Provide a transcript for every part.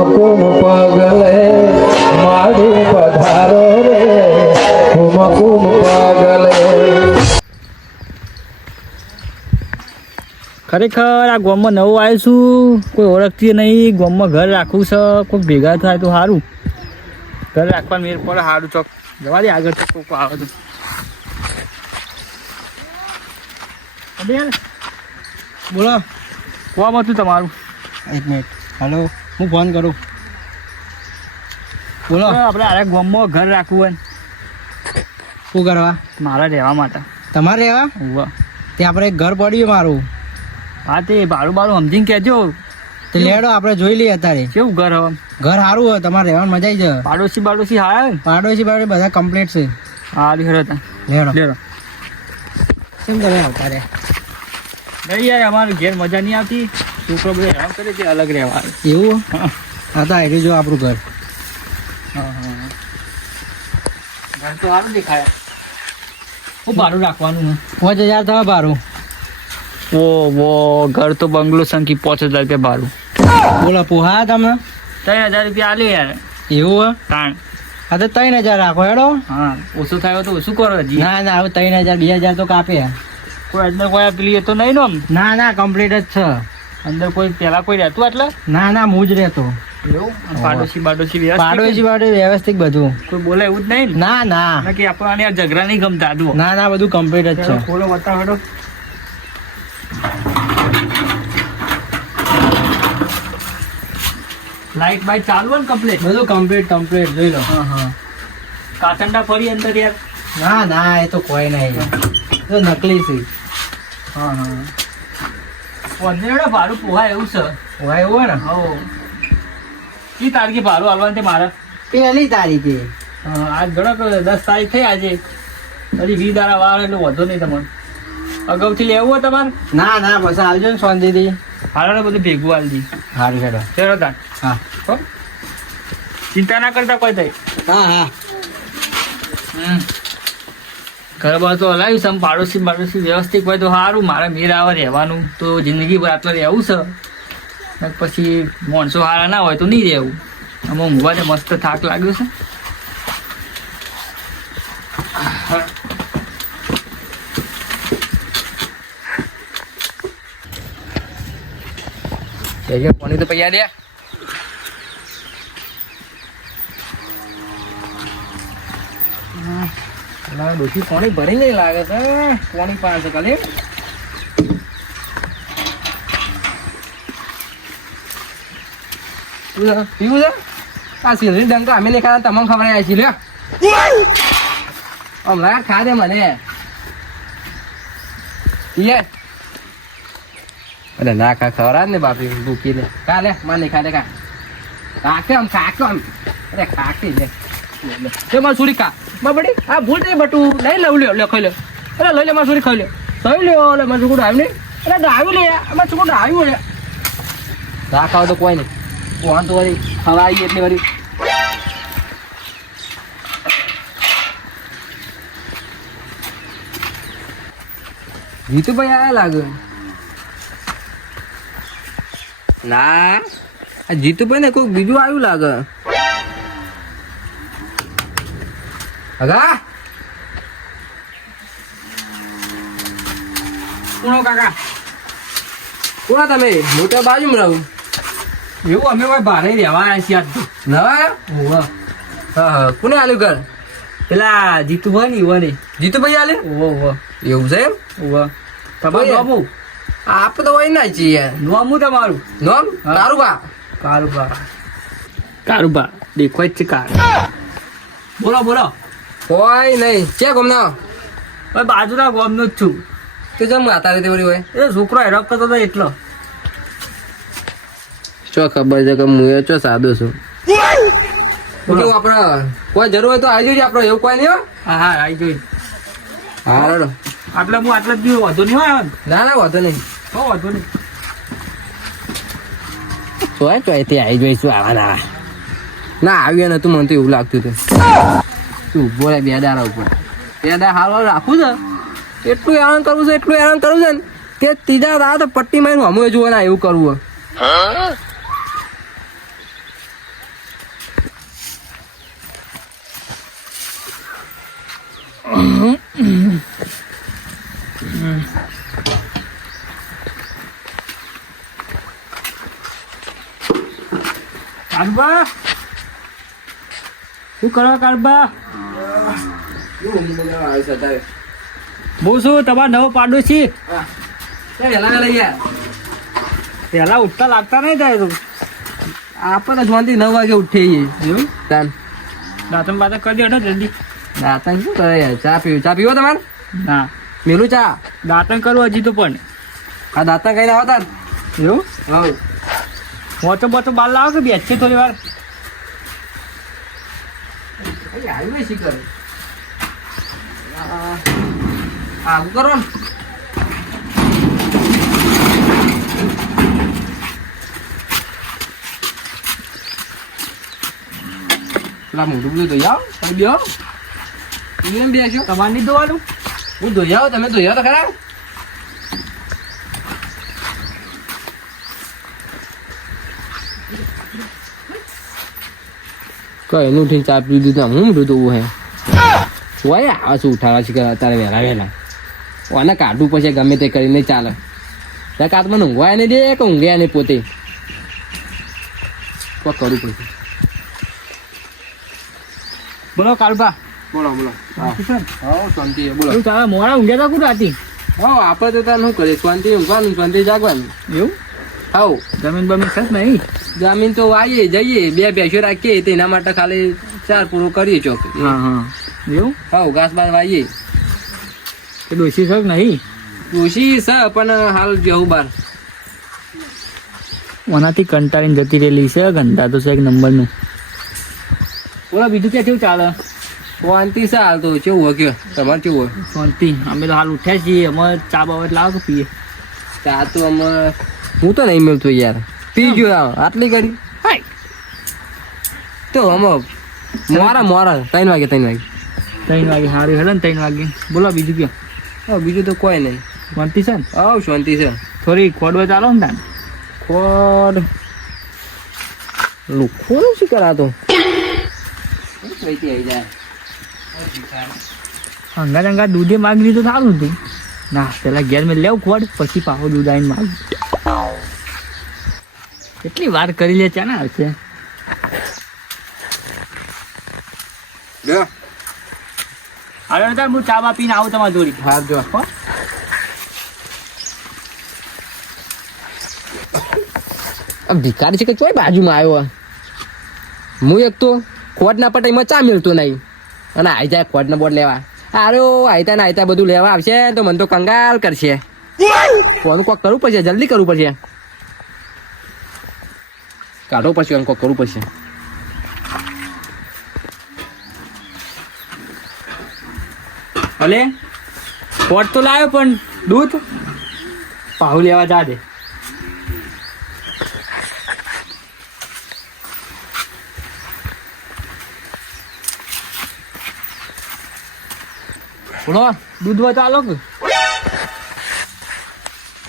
કુમકુમ પગલે માડી પધારો રે. કુમકુમ પગલે. ખરેખર આ ગામમાં નવું આવ્યું છું. કોઈ ઓળખતી નહીં ગામમાં ઘર રાખવું છે. કોઈ ભેગા થાય તો સારું. ઘર રાખવા મેર પડે સારું ચોક. જવા દે આગળ ચોક કોઈ આવે તો. બોલો. કોમ હતું તમારું? એક મિનિટ. હલો? હું ફોન કરું. બોલો. આપણે અરે ગામમાં ઘર રાખવું હોય શું કરવા? મારા રહેવા માટે. તમારે રહેવા? હોવા. તે આપણે ઘર પડ્યું મારું. હા તે ભાડું બારું સમજીને કહેજો. તે લેડો આપણે જોઈ લઈએ અત્યારે. કેવું ઘર હવે? ઘર સારું હોય તમારે રહેવાની મજા આવી જાય. પાડોશી પાડોશી હા પાડોશી પાડોશી બધા કમ્પ્લીટ છે. હા હેરો તા લેડો. લેડો. કેમ તમે આવતા રે નહીં યાર અમારે ઘેર મજા નહીં આવતી. છોકરો બધો હેરાન કરે છે અલગ રહેવા એવું? હા. તો આવી જો આપણું ઘર. હા, હા. ઘર તો સારું દેખાય. હું ભાડું રાખવાનું પાંચ હજાર થવા ભાડું. ઓ વો ઘર તો બંગલો સંખી પાંચ હજાર રૂપિયા ભાડું. બોલા પોહા તમે ત્રણ હજાર રૂપિયા આલે યાર. એવું તાણ હા તો ત્રણ હજાર રાખો હેડો. હા ઓછું થાય તો ઓછું કરો હજી. ના ના હવે ત્રણ હજાર બે હજાર તો કાપે. કોઈ આજના કોઈ પેલી તો નહીં ને આમ ના ના કમ્પ્લીટ જ છે. અંદર કોઈ પેલા કોઈ રહેતું એટલે ના ના હું જ રહેતો. પાડોશી બાડોશી વ્યવસ્થિત? પાડોશી પાડોશી વ્યવસ્થિત બધું. કોઈ બોલે એવું જ નહીં ના? ના કે આપણને આ ઝઘડા નહીં ગમતા જુઓ. ના ના બધું કમ્પ્લીટ જ છે. ખોલો બતાવો લાઈટ બાઈટ ચાલુ ને કમ્પ્લીટ બધું કમ્પ્લીટ કમ્પ્લીટ જોઈ લો. હા હા. કાચંડા ફરી અંદર યાર? ના ના એ તો કોઈ નહીં. તો નકલી છે. હા હા. પંદર ભાડું પોહાય એવું છે. હોય એવું હોય ને? હો કી તારીખે ભાડું હાલવાનું છે મારે? પહેલી તારીખે. આજ ગણો કે દસ તારીખ થઈ આજે. હજી વી દારા વાર એટલે વધુ નહીં તમારે અગાઉથી લેવું હોય તમારે? ના ના બસ આવજો ને શાંતિથી હાલો બધું ભેગું આવી દી. સારું હેડો. ચલો તાર હા? ચિંતા ના કરતા કોઈ થઈ હા હા. ઘર બાર તો હલાવ્યું છે પાડોશી પાડોશી વ્યવસ્થિત હોય તો સારું. મારે મેર આવે રહેવાનું તો જિંદગી આટલે રહેવું છે. પછી માણસો સારા ના હોય તો નહીં રહેવું. આમાં ઊંઘવા મસ્ત થાક લાગ્યો છે. પાણી તો પૈયા દે. ડોસી પાણી ભરી નહીં લાગે છે પાણી પાસે ખાલી. પીવું છે? આ સિલરી ડંકા અમે નહીં ખાતા તમને ખબર આવી છે હમણાં ખા દે મને. પીએ અરે ના ખા ખવરા ને બાપી ભૂકી લે ખા લે, મને ખા. દે ખા કાકે આમ. લે લે માર સુરી ખા બાબડી આ ભૂલ થઈ બટુ. લઈ લઉં લ્યો લે ખાઈ લે. અરે લઈ લે માર સુરી ખાઈ લે. ખાઈ લ્યો લે માર છોકરું આવ્યું નહીં? અરે ડાવ્યું લે માર છોકરું ડાવ્યું લે ના ખાવ તો કોઈ નહીં. કોણ તો વળી ખવાઈ એટલી વળી જીતુભાઈ આયા લાગે. ના. આ જીતુભાઈ ને કોઈ બીજું આવ્યું લાગે? હગા કોણો કાકા. કોણ તમે? મોટા બાજુમાં રહું. એવું અમે કોઈ ભારે રહેવા આવ્યા છીએ આજ તો. નવા? ઓહો. હા હા. કોને આલ્યું ઘર? પેલા જીતુભાઈ હોય ને ઈવોને. જીતુભાઈ આલ્યું ઓહો ઓહો એવું છે એમ? ઓહો તમારું. નોમું આપણે તો હોય ના છીએ નોમું તમારું? નોમ? હા. કારુબા કારુબા કારુબા દેખો જ છે કાર. બોલો બોલો. કોઈ નહીં. છે ગમના? હવે બાજુના ગામનો જ છું. તું જેમ માતા રીતે વળી હોય? એ છોકરો હેરાપ કરતો હતો એટલો. ચો ખબર છે કે હું એ ચો સાદો છું. કેવું આપણે કોઈ જરૂર હોય તો આવી જજો આપણે એવું કોઈ નહીં હો. હા આવી જોઈ હા આટલે હું આટલે જ વધુ નહીં હોય ના ના વાંધો નહીં. હો વધુ નહીં. ચોય ચોય તે આવી જોઈશું આવા ના. ના આવ્યા નતું મને તો એવું લાગતું હતું. તું ઊભો બે દાડા ઉપર બે દાડા હાલ રાખું છે. એટલું હેરાન કરવું છે, એટલું હેરાન કરવું છે ને કે ત્રીજા દાડા તો પટ્ટી મારીને અમે જુઓ ના એવું કરવું કારબા? શું કરવા કારબા? બહુ શું તમારો નવો પાડોશી? પહેલા ઉઠતા લાગતા નહીં થાય તું. આપણે જોવાથી નવ વાગે ઉઠીએ એવું? ચાલ દાંતમ બાતણ કરી દે જલ્દી દાંતણ શું કરે યાર? ચા પીવું. ચા પીવો તમારે? ના. મેલું ચા? દાંતણ કરવું હજી તો પણ. આ દાંતણ કઈ આવો તાર એવું? હવ. મોટો મોટો બાલ લાવો કે બેસશે થોડી વાર? આવી શી કરે? આવું કરો ને. પેલા મોઢું બધું ધોઈ આવો તમે બેહો. તમે કેમ બેસ્યો તમારે નહીં ધોવાનું? હું ધોઈ આવો તમે ધોઈ આવો તો ખરા. કઈ એનું ઉઠીને ચા પી દીધું હું ધોવું હે? હોય આવે છે ઉઠાવા છે તારે વહેલા વહેલા. આને કાઢવું પછી ગમે તે કરીને ચાલે. ત્યાં કાત મને ઊંઘવાય નહીં દે કે ઊંઘ્યા નહીં પોતે? તો કરવું પડશે. બોલો કાલભા બોલો બોલો. હા. હા શાંતિ બોલો. તારા મોડા ઊંઘ્યા તા કું રાતી? હા આપણે તો તાર શું કરીએ? શાંતિ ઊંઘવાનું શાંતિ જાગવાનું. એવું? હાઉ. જમીન બમીન ખસ નહીં? જમીન તો આવીએ જઈએ. બે ભેંસો રાખીએ તેના માટે ખાલી ચાર પૂરો કરીએ ચોક. હા હા. એવું? હા ઉગાસ બાર વાઈએ એ ડોસી છે નહીં? ડોશી છે પણ હાલ જવું બાર. ઓનાથી કંટાળીને જતી રહેલી છે ગંધા તો છે એક નંબરનું. બોલો બીજું ક્યાં કેવું ચાલે? શાંતિ છે હાલ તો કેવું હોય કે? તમારે કેવું હોય? શાંતિ. અમે તો હાલ ઉઠ્યા છીએ અમે ચા બાબત લાવો કે પીએ. ચા તો અમે હું તો નહીં મળતો યાર. પીજો આટલી કરી તો અમે મોરા મોરા ત્રણ વાગે ત્રણ વાગે. ત્રણ વાગે સારું હેડે ને ત્રણ વાગે. બોલો બીજું કયો? હા બીજું તો કોઈ નહીં. શાંતિ છે ને? આવ શાંતિ છે. થોડી ખોડવા ચાલો ને તાન? ખોડ. લુખો શું કરાતો? અંગા અંગા દૂધે માગી લીધું સારું હતું. ના પેલા ઘેર મેં લેવું ખોડ પછી પાવો દૂધ આવીને માગ. કેટલી વાર કરી લે છે ને આવશે હાલો તાર હું ચા બા પીને આવું તમારી જોડી. હાર જો. ભિખારી છે કે ચોય બાજુમાં આવ્યો હું એક તો ખોટના પટાઈમાં ચા મિલતો નહીં. અને આઈ જાય ખોટના બોટ લેવા. અરે આયતા ને આયતા બધું લેવા આવશે તો મને તો કંગાલ કરશે. ફોન કોક કરવું પડશે? જલ્દી કરવું પડશે. કાઢો પડશે કોક કરવું પડશે. ભલે. પોટ તો લાવ્યો પણ દૂધ? પાહુ લેવા જા દે. બોલો દૂધ તો આલો કે?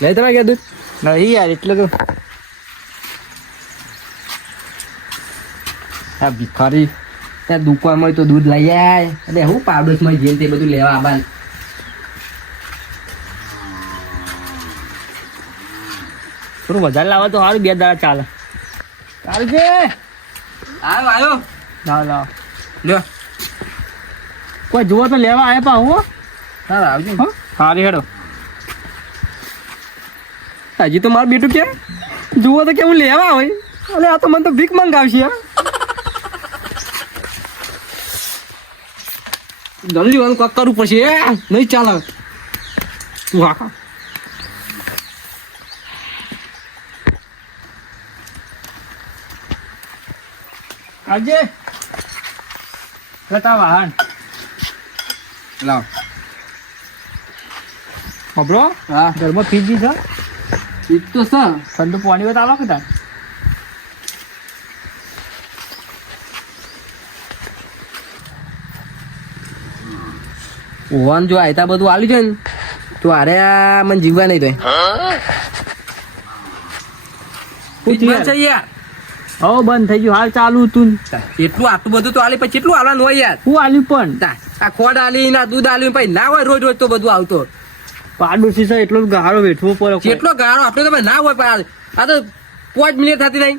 નહીં ગયા દૂધ? નહીં યાર એટલે તો આ ભિખારી. ત્યાં દુકાનમાં તો દૂધ લઈ આય. અને હું પાડોશમાં જઈને તે બધું લેવા આબાન થોડું વધારે લાવો તો સારું બે દાડા ચાલે. ચાલજે આવ્યો આવ્યો લાવ લાવ. લ્યો. કોઈ જુઓ તો લેવા આવે પા હું હા. આવજો. હો. સારી હેડો. હજી તો મારું બેટું કેમ? જુઓ તો કેવું લેવા હોય. અને આ તો મને તો ભીખ મંગાવશે હા. જલ્દી વાળું કાક કરવું પડશે નહીં ચાલે. તું હા આજે કતા વાહન લાવ. ખબરો હા. ઘરમાં ફીજી છે એ તો સર ઠંડુ પાણી હોય કે તાર? ઓવાન જો આયતા બધું આલ્યું છે ને તો અરે આ મને જીવવા નહીં તોય હવ બંધ થઈ ગયું. હાલ ચાલુ તું એટલું આટલું બધું તો આલી પછી એટલું આલવાનું હોય યાર. હું આલ્યું પણ. આ ખોડ આલી ના દૂધ આલ્યું પછી ના હોય રોજ રોજ તો બધું આવતો. પાડોશી છે એટલો ગાળો વેઠવો પડે એટલો ગાળો આપણે તમે ના હોય પણ આ તો પાંચ મિનિટ થતી નહીં.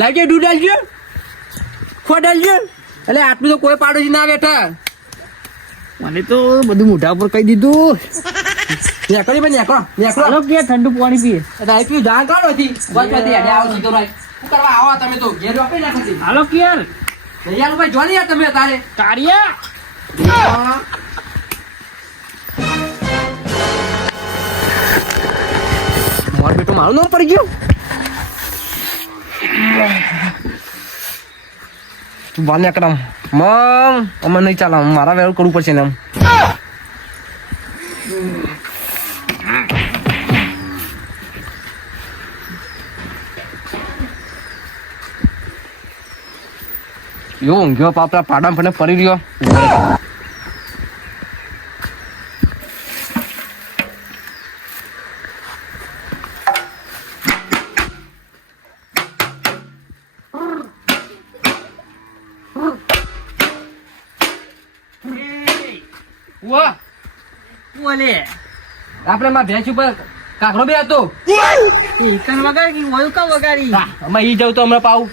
લાવજો દૂધ આલજો. ખોડ આલજો. એટલે આટલું તો કોઈ પાડોશી ના બેઠા. મને તો બધું મોઢા પર કહી દીધું. નેકળી ભાઈ નેકળો નેકળો. કે ઠંડુ પાણી પીએ. એટલે આઈપી જાણ કાઢો હતી વચમાંથી હેડે આવો સીધો ભાઈ. શું કરવા આવો તમે તો? ઘેર વાપરી નાખતી હાલો કેર યાર ભાઈ જોની યાર તમે તારે? કાઢિયા મોર બેટો મારું નામ પડી ગયું? તું બાર ને કરમ મમ. અમે નહીં ચાલે મારા વેર કરવું પડશે ને એમ. યો ઊંઘ્યો પાપડા પાડામ ફને ફરી રહ્યો. આપણે માં ભેંસ ઉપર કાકરો બે હતો. ઈકન વગાડી વયું કા વગાડી? અમે ઈ જાવ તો હમણાં પાઉ.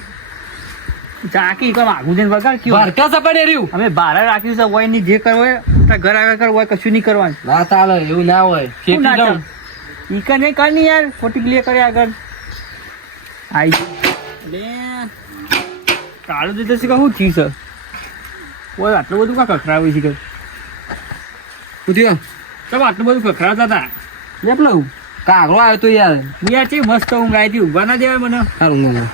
ચાકી કો માગું જઈને વગાડ કયો ભરકા સપડે રહ્યું? અમે બહાર રાખ્યું છે હોયની જે કરવો હોય તો ઘર આવે કર હોય કશું નહીં કરવાનું. ના ચાલે એવું ના હોય. ખેતી જાવ. ઈકન નહીં કરની યાર ખોટી ક્લિયર કરે આગળ. આઈ. લે. કાળો દીધો છે કે શું થયું છે? ઓય આટલું બધું કા કખરાવે છે કે? શું થયું? કેમ આટલું બધું કખરાવતા હતા? લે કાગડો આવ્યો તો યાર. યાર છે મસ્ત ઊંઘ આવી હતી ઊંઘવા ના દેવાય મને. સારું ઊંઘ.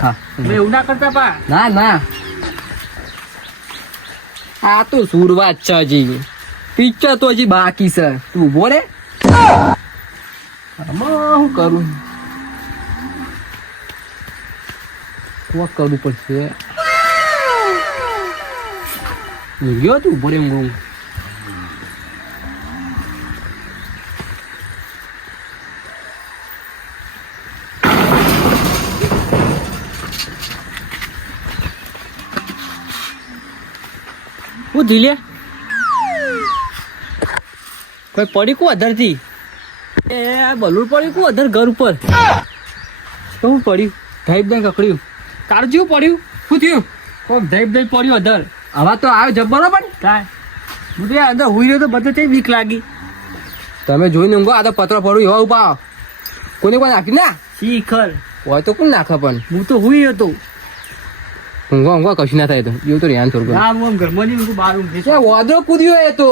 હા? એવું ના કરતા પા. ના ના. આ તો સુરવાત છે હજી. પિક્ચર તો હજી બાકી છે. તું ઊભો રે. આમાં શું કરું? શું કરવું પડશે. ગયો તું ઊભો રે ઊંઘ. હું ધીલે કોઈ પડી કુ અધરથી એ બલૂર પડી કુ અધર ઘર ઉપર? શું પડ્યું ધાઈબ દાઈ કકડ્યું. તારું જેવું પડ્યું? શું થયું? કોક ધાઈબ દાઈ પડ્યું અધર? હવા તો આવ્યો જબ્બરો પણ કાંઈ. હું તો અંદર હુઈ રહ્યો તો બધે તે વીક લાગી. તમે જોઈને ઊંઘો આ તો પત્ર પડ્યું એવા ઉપાવ કોને કોઈ નાખ્યું? ના. શીખર. હોય તો કોણ નાખે પણ? હું તો હુઈ હતો. ઊંઘો ઊંઘો કશું ના થાય તો. એવું તો રેહાન થોડું ના હું ઘરમાં નહીં ઊંઘું બહાર ઊંઘે છે વાદળો કૂદ્યો એ તો.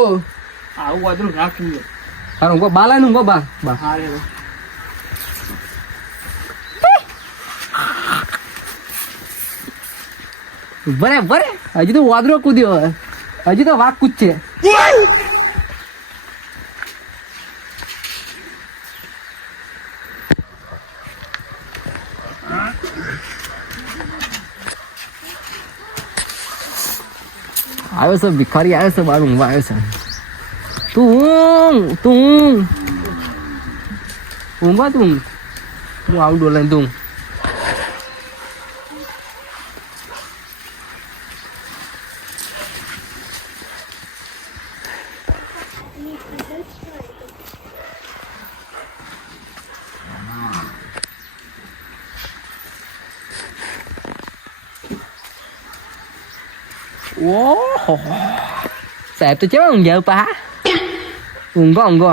આવું વાદરો નાખ્યું છે. હારું ઊંઘો બાલા ને ઊંઘો બા બા. હારે બરે બરે હજી તો વાદળો કૂદ્યો હજી તો વાઘ કૂદશે. આવ્યો છે ભિખારી આવે છે બાર ઊંઘવા આવે છે તું ઊંઘ તું ઊંઘ. ઊંઘવા તું હું આવું ડોલાઈને તું ઊંઘ. ઓહો સાહેબ તો કેવા ઊંઘ્યા પા ઊંઘો ઊંઘો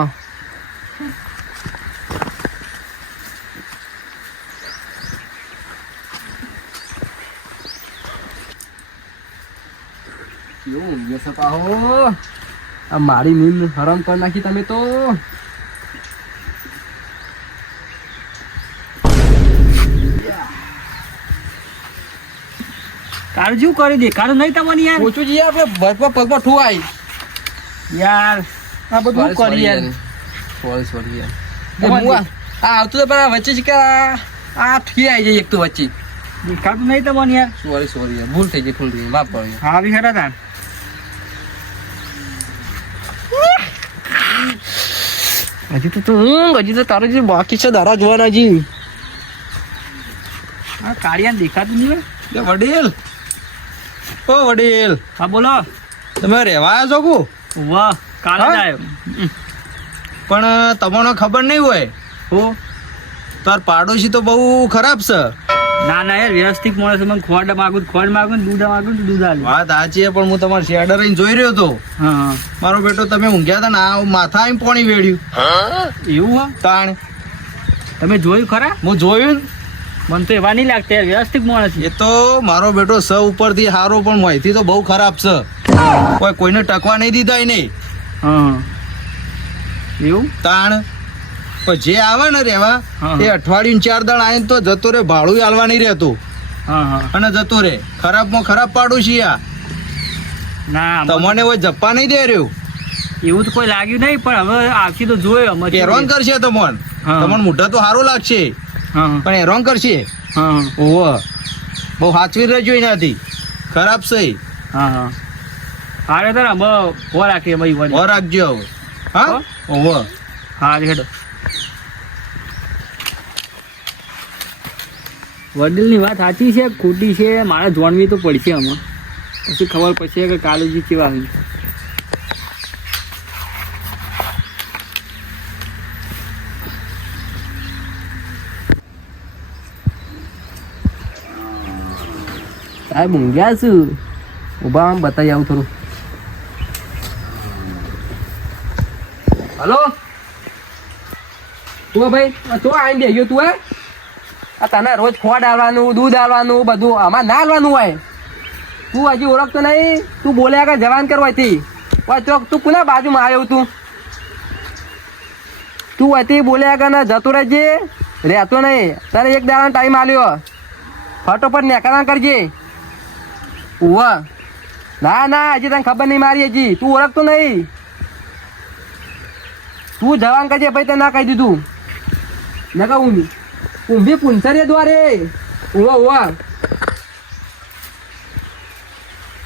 કેવું ઊંઘ્યો છે પાહો આ મારી નીંદ હરામ કરી નાખી તમે તો કાળજુ કરી દેખાડું નહીં તમને યાર. ઓછું જઈએ આપણે બસમાં પગમાં ઠુવાય. યાર આ બધું શું કરી યાર. સોરી સોરી યાર. આ આવતું તો પણ વચ્ચે જ કે આ ઠી આવી જાય એક તો વચ્ચે. દેખાડું નહીં તમને યાર. સોરી સોરી યાર. ભૂલ થઈ ગઈ ભૂલ થઈ ગઈ. માફ કરો. હા બી તાર. હજી તો તું ઊંઘ હજી તો તારો જે બાકી છે દારા જોવાના જી આ કાળિયા દેખાતું નહીં વડીલ. ઓ વડીલ. હા બોલો. તમે રહેવા આવ્યા છો કુ? વાહ કાલે જ આવ્યો પણ તમને ખબર નહીં હોય? હું. તાર પાડોશી તો બહુ ખરાબ છે. ના ના યાર વ્યવસ્થિત માણસ મને ખોડ માગું ખોડ માગું દૂધ માગું તો દૂધ આલે. વાત સાચી છે પણ હું તમારો શેડર રહીને જોઈ રહ્યો હતો. હા મારો બેટો તમે ઊંઘ્યા હતા ને આ માથા આવીને પોણી વેડ્યું. એવું હો? તાણ. તમે જોયું ખરા? હું જોયું ને, મને તો એવા નહીં લાગતા વ્યવસ્થિત માણસ એ તો મારો બેટો સ ઉપરથી હારો પણ માહિતી તો બહુ ખરાબ છે કોઈ કોઈને ટકવા નહીં દીધા એને. હા. એવું? તાણ. પણ જે આવે ને રેવા એ અઠવાડિયું ચાર દાડ આવીને તો જતો રે ભાડું આલવા નહીં રહેતું અને જતો રે. ખરાબમાં ખરાબ પાડોશી આ. ના તમને કોઈ જપ્પા નહીં દે રહ્યું? એવું તો કોઈ લાગ્યું નહીં પણ હવે આવશે તો જોયો અમે કરશે તમને. તમને મોઢા તો સારું લાગશે. હા. પણ રોંગ કરશે. હા. ઓવ બહુ સાચવી રહેજો એનાથી ખરાબ છે. હા હા. હારે તો અમે હો રાખીએ ભાઈ ઓ રાખજો હવે. હા? ઓહો હા હેડો. વડીલની વાત સાચી છે ખોટી છે મારે જોણવી તો પડશે આમાં. પછી ખબર પડશે કે કાલેજી કેવા હોય. સાહેબ મૂંગ્યા છું. ઊભા આમ બતાવી આવું થોડું. હલો? તું ભાઈ તો આવીને બેસ્યો તું આ તને રોજ ખોડ આવવાનું દૂધ આવવાનું બધું. આમાં ના આવવાનું હોય. તું હજી ઓળખતો નહીં. તું બોલ્યા કે જવાન કરવાથી હોય ચોક, તું કોના બાજુમાં આવ્યો તું? તું હતી બોલ્યા ને જતો રહેજે. રહેતો નહીં. તારે એક દાડાનો ટાઈમ આલ્યો. ફટોફટ નેકરા કરજે. ઉવા. ના ના હજી તને ખબર નહીં મારી હજી. તું ઓળખતો નહીં. તું જવાન કરજે ભાઈ તને ના કહી દીધું. નકા ઊંઘી ઊંઘી પૂંછરીએ દ્વારે. ઉવા ઉવા.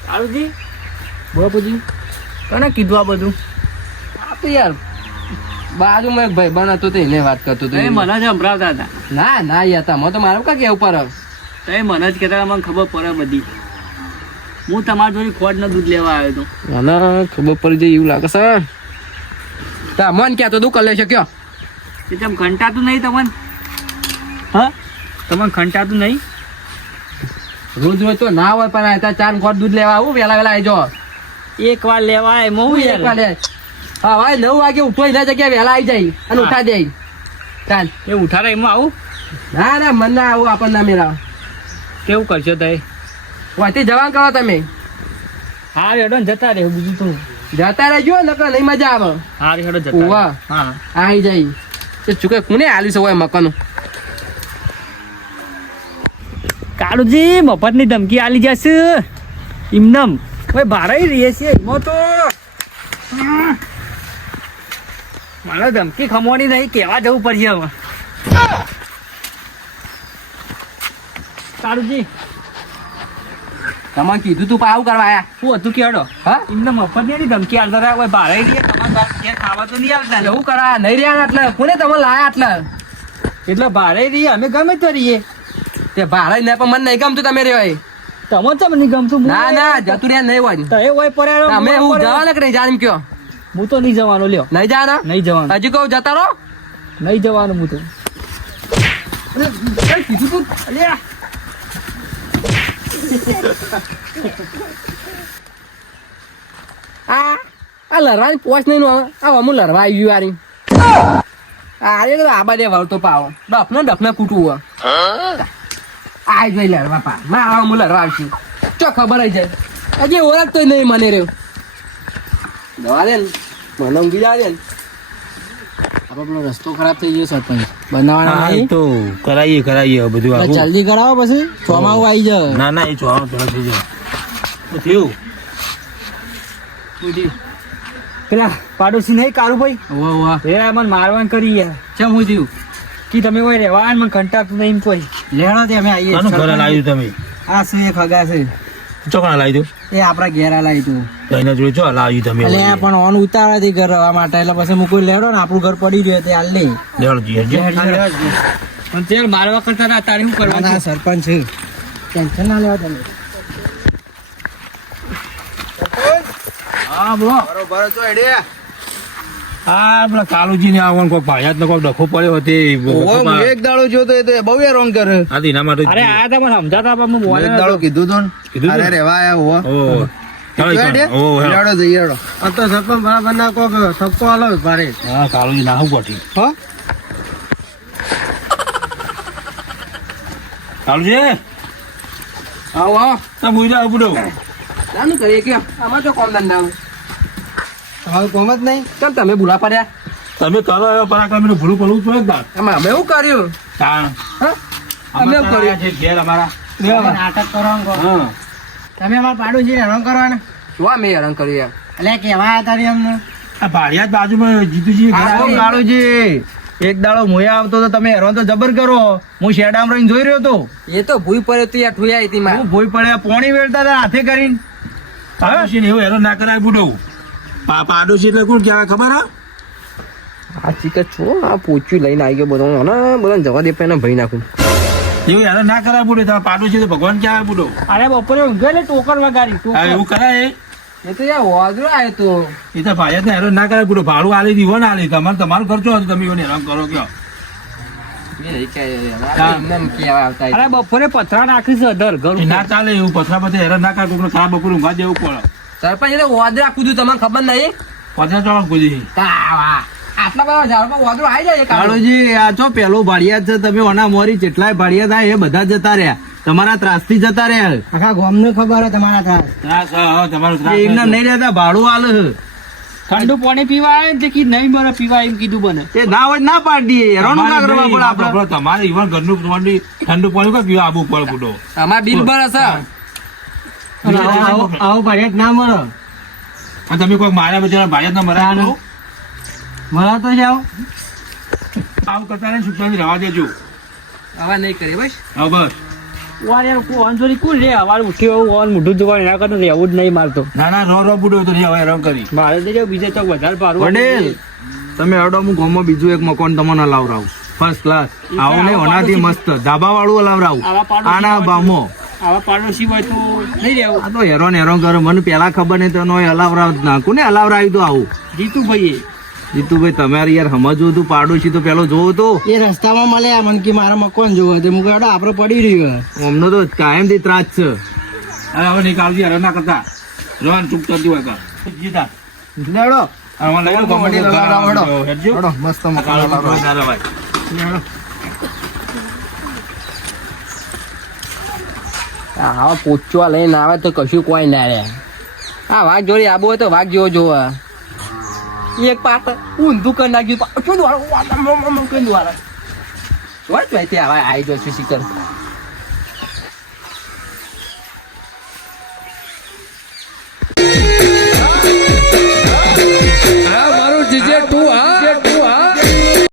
કાલુજી બોલો પૂજી. કને કીધું આ બધું? આ તો યાર બાજુમાં એક ભાઈ બન હતો તો એને વાત કરતો હતો. મને જ સંભળાવતા હતા. ના ના યાર તમે તો મારું કા કેવું પર તમે મને જ કહેતા મને ખબર પડે બધી. હું તમારી જોડે ખોટનું દૂધ લેવા આવ્યો હતો. ના ખબર પડી જાય એવું લાગે છે. તા મન ક્યાં તો તું કલે શક્યો? કયો એ તેમ ખંટાતું નહીં તમને? હા? તમને ખંટાતું નહીં? રોજ રોજ તો ના હોય પણ આ ચાર ખોટ દૂધ લેવા આવું વેલા વેલા આવજો એક વાર લેવા આવે હું એક વાર લે. હા ભાઈ નવ વાગે ઉઠો એના જગ્યાએ વહેલા આવી જાય અને. ઉઠા દે. ચાલ. એ ઉઠાડા એમાં આવું? ના ના મન ના આવું આપણને ના મેળાવ. કેવું કરશો તય વાંચી જવાન કરો તમે. હા રેડો ને જતા રહે બીજું તો. જતા રહેજો નકર નહીં મજા આવે. હા રેડો જતા વાહ હા. આવી જાય. તે ચૂકે કોને આલી હોય મકાનો? કાળુજી મફતની ધમકી આલી જશે. ઇમનમ. ભાઈ ભારે રહીએ છીએ એમાં તો. મને ધમકી ખમવાની નહીં કેવા જવું પડશે હવે. કાળુજી તમે કીધું તું પાવું કરવા આયા. શું હતું કેડો? હા? એમને મફતની ધમકી આલતા હતા. કોઈ ભારે તમારે ખાવા તો નહીં આવતા. એવું કરા નહીં રહ્યા એટલે કોને તમે લાયા એટલે એટલે ભારે રહીએ અમે ગમે તો રહીએ. તે ભારે ને પણ મને નહીં ગમતું તમે રહ્યો એ. તો મને નહીં ગમતું ના ના જતું રહ્યા નહીં હોય. તો એ હોય પડ્યા અમે હું જવાના કે નહીં જાણ કયો? હું તો નહીં જવાનો લ્યો. નહીં જાના નહીં જવાનું. હજી કહું જતા રહો. નહીં જવાનું હું તો. કીધું તું? અલ્યા. આ આ લરવાની પોચ નહીં નો આ અમુક લરવા આવી આરી અરે તો આ બધે વળતો પાવો. ડફને ડફને કૂટવું આ જોઈ લડવા પા. માં આવા હું લડવા આવશું. ચો ખબર આવી જાય. હજી ઓળખતો નહીં મને રહ્યો. દવા દે ને. મને ઊંઘી જાય આપણો રસ્તો ખરાબ થઈ ગયો સરપંચ બનાવવાના નહીં તો કરાવીએ કરાવીએ બધું આવું જલ્દી કરાવો પછી ચોમાવું આવી જાવ ના ના એ જોવાનું થોડો થઈ જાય થયું. પેલા પાડોશી નહીં કારું ભાઈ વાહ વાહ. એ મને મારવાન કરી યાર ચમ હું થયું? કે તમે કોઈ રહેવા મને કંટાળતું નહીં કોઈ. લેણો તે અમે આવીએ ઘરે લાવ્યું તમે? આ શું એક હગા છે? ચોકણા લાવી એ આપણા ઘેરા લાવી તું. તો એના જો લાવ્યું તમે એટલે પણ ઓન ઉતારા થી ઘર માટે એટલે પછી હું કોઈ લેડો ને આપણું ઘર પડી રહ્યું તે હાલ નહીં. પણ તેલ મારવા કરતા હતા તારે શું કરવા ના સરપંચ છે. ટેન્શન ના લેવા તમે. હા બોલો. બરોબર છો એડે. આ પેલા કાલુજી ને આવવાનું કોઈ ભાયાત ને કોઈ ડખો પડ્યો તે ઓહો, એક દાડો જોતો એ તો એ બહુ કરે આ એના માટે અરે આ તો મને સમજાતા પણ હું હું એક દાડો કીધું તો ને. કીધું અરે રેવા આયા હોવા. હેડો જઈએ હેડો. તો સરપંચ બરાબર ના કોક સપ્પો આલો ભારે. હા કાલુજી નાહું ગોઠી હો? કાલુજી આવો આવો. તમે મુઈ જાઓ બુડો નાનું કરીએ કે આમાં તો કોમ ધંધા તમારું કોમ જ નહીં. કેમ તમે ભૂલા પડ્યા? તમે કરો એવા પરાક્રમ ને ભૂલું પડવું પડે આમાં અમે એવું કર્યું? હા? અમે અમે કર્યા? છે ઘેર અમારા. નાટક કરવાનું હા. તમે અમારા પાડોશી હેરાન કરવાના શું અમે હેરાન કર્યું એટલે કેવા હતા રે અમને. આ ભાડિયાત બાજુમાં જીતુજી. કાળુજી એક દાડો મોયા આવતો તો તમે હેરાન તો જબર કરો. હું શેડામ રહીને જોઈ રહ્યો તો એ તો ભૂઈ પડે તો યાર ઠુયા હતી હું ભૂઈ પડે પોણી વેળતા હતા હાથે કરીને. પાડોશીને એવું હેરાન ના કરાય બુડો પાડોશી એટલે કોણ કહેવાય ખબર હા? આ ચીક છો? આ પોચ્યું લઈને આવી ગયો બધો. મને બધા જવા દે પણ ભરી નાખું. એવું હેરાન ના કરાય બુડો તમે પાડોશી તો ભગવાન કહેવાય બુડો અરે બપોરે ઊંઘે ને ટોકર વગાડી ટોકર. એવું કરાય? એ તો યાર વાદરો આવ્યો તો. એ તો ભાડિયાત હેરાન ના કરાય બુડો ભાડું આલી દીવો ને આલી તમારે તમારું ખર્ચો હતો તમે એને હેરાન કરો કયો? અરે બપોરે પથરા નાખી છે ઘર ના ચાલે એવું પથરા પથરા હેરાન ના કરે ખરાબ બપોર ઊંઘા દેવું પડે. સરપંચ એટલે વાદળા કૂદ્યું તમને ખબર નહીં? પથરા ચોક કૂદી તાવા. આટલા બધા ઝાડમાં વાદળો આવી જાય કાળુજી આ છો પેલો ભાડિયાત છે તમે ઓના મોરી જેટલાય ભાડિયાત આયા એ બધા જતા રહ્યા. તમારા ત્રાસથી જતા રહ્યા આખા ગામને ખબર તમારા ત્રાસ. ત્રાસ હા, હા, ત્રાસ એ નહીં રહેતા ભાડું આલે ઠંડુ પાણી પીવા આવે ને તે નહીં મને પીવા એમ કીધું બને એ ના હોય ના પાડી ના તમારે કરવા પડે આપણે આપણે. તમારે ઈવન ઘરનું ઠંડી ઠંડુ પાણી કોઈ પીવા આવવું પડે બુડો અમાર બિલ બરસ આવું ભરેટ ના મળે. તમે કોઈ માર્યા બચારા ભાડિયાત ના મરાયા? મળે તો જાઓ. આવું કરતા ને સુખસાંતી રહેવા દેજો. આવા નહીં કરે બસ. હા બસ. વાર યાર કોણ ચોરી કોણ રે અવાર ઉઠી આવું ઓન મુઢું જોવા ના કરતો રહેવું જ નહીં મારતો ના ના રો રો બુડો તો રે હવે રંગ કરી. મારે તો જો બીજે તો વધારે પારું વડેલ તમે હેડો હું ગોમો બીજું એક મકાન તમને લાવરાવું ફર્સ્ટ ક્લાસ આવું નહીં ઓનાથી મસ્ત. ધાબા વાળું લાવરાવું આના બામો. આવા પાડોશી હોય તો નહીં રહેવું. આ તો હેરાન હેરાન કરો. મને પેલા ખબર નહીં તો હલાવરાવ નાખું ના હલાવરાવ્યું તો આવું. જીતુ ભાઈ તમારે યાર સમજવું હતું પાડોશી તો પેલો જોવો તો. એ રસ્તામાં મળે મને કે મારા મકાન જોવો તે મુકે આપણે પડી રહ્યું અમને તો કાયમથી ત્રાસ છે. અરે હવે નહીં કાળજી ના કરતા. રોવાનું ચૂપ કરતી હોય કા જીતા. લેડો હવે કોમેડી હેડો. હેડજો. મસ્ત મકાન ભાઈ. હા પોચવા લઈને આવે તો કશું કોઈ ના રે આ વાઘ જોડી આબો હોય તો વાઘ જેવો જોવા. એક પાટ ઊંધું કરી નાખ્યું શું દ્વારા? કરીને દ્વારા. જોઈતી હવે આવી જશે શિખર